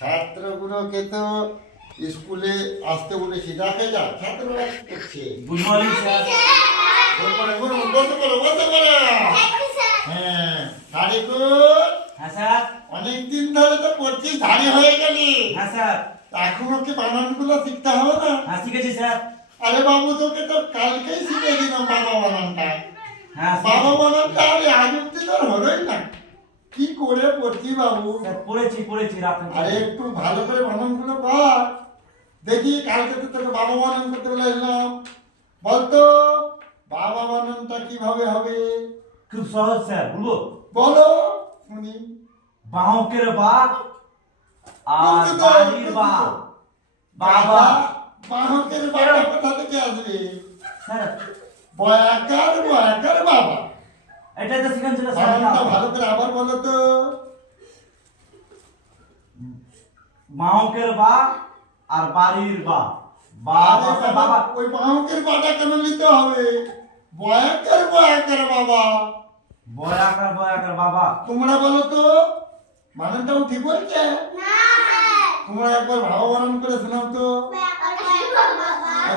ছাত্রগুলোকে তো স্কুলে আসতে বলেছি, ডাকে যা ছাত্ররা করছে। Good morning sir. বসে পড়ো, বসে পড়ো। হ্যাঁ, ধারিকুল। হ্যাঁ স্যার। অনেকদিন ধরে তো পড়ছিস, ধারি হয়ে গেলি। হ্যাঁ স্যার। এখনো কি বানানগুলো শিখতে হবে না? হ্যাঁ শিখেছি স্যার। আরে বাবু, তোকে তো কালকেই শিখে দিলাম বাবা বানানটা। হ্যাঁ বাবা বানানটা আরে আজ অব্দি তোর হলোই না। কি করে পড়ছি বাবু? স্যার পড়েছি রাতে। আরে একটু ভালো করে বানানগুলো কর দেখি। কালকে তো তোকে বাবা বানান করতে বলেছিলাম, বলতো বাবা বানানটা কিভাবে হবে? খুব সহজ স্যার, বলবো? বলো শুনি। বাহকের বা আর বাড়ির বা। বাবা। বাহকের বাবা কোথা থেকে আসবে? স্যার বয়াকার বাবা। এটাই তো শিখান ছিল স্যার। বানানটা ভালো করে আবার বলো তো। বাহকের বা আর বাড়ির বা। বাবা বাবা। ওই বাহকের বাটা কেন নিতে হবে? বয়াকার বাবা। বয়াকার বাবা। তোমরা বলো তো, বানানটাও ঠিক বলছে? তোমরা একবার ভালো বানান করে শোনাও তো।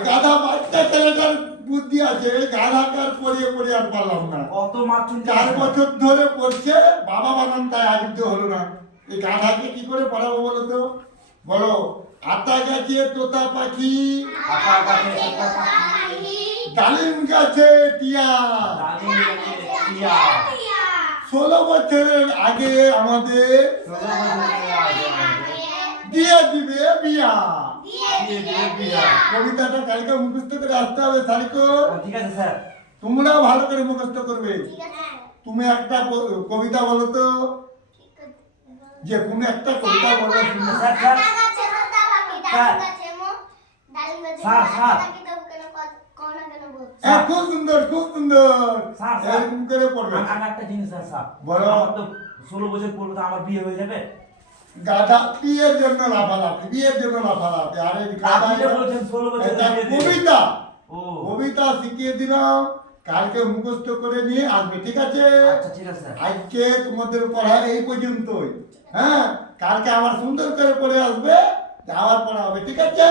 গাধা বাচ্চা ছেলেটার বুদ্ধি আছে, গাধাকার পড়িয়ে আর পারলাম না। কত মাত্র 4 বছর ধরে পড়ছে, বাবা বানানটা আজ অব্দি হলো না। এই গাধাকে কি করে পড়াবো বলো তো? বলো। আতা গাছে তোতা পাখি, ডালিম গাছে টিয়া। 16 বছরের আগে আমাদের দিয়ে দিবে বিয়া। কবিতাটা কালকে মুখস্থ করে আসতে হবে সারিকুল। ঠিক আছে স্যার। তোমরাও ভালো করে মুখস্থ করবে। তুমি একটা কবিতা বলো তো, যে কোনো একটা কবিতা বলো। স্যার স্যার খুব সুন্দর, খুব সুন্দর। এরকম করে পড়বে। আমি একটা জিনিস স্যার, বলো। আমার তো 16 বছর পড়লে তো আমার বিয়ে হয়ে যাবে। গাধা বিয়ের জন্য লাফালাফি, বিয়ের জন্য লাফালাফি। আরে গাধা, আপনি তো বলছেন 16 বছর এটা বিয়ে দিবেন। কবিতা। ও কবিতা শিখিয়ে দিলাম, কালকে মুখস্থ করে নিয়ে আসবে, ঠিক আছে? আচ্ছা ঠিক আছে স্যার। আজকে তোমাদের পড়া এই পর্যন্তই। হ্যাঁ, কালকে আবার সুন্দর করে পড়ে আসবে, আবার পড়া হবে, ঠিক আছে?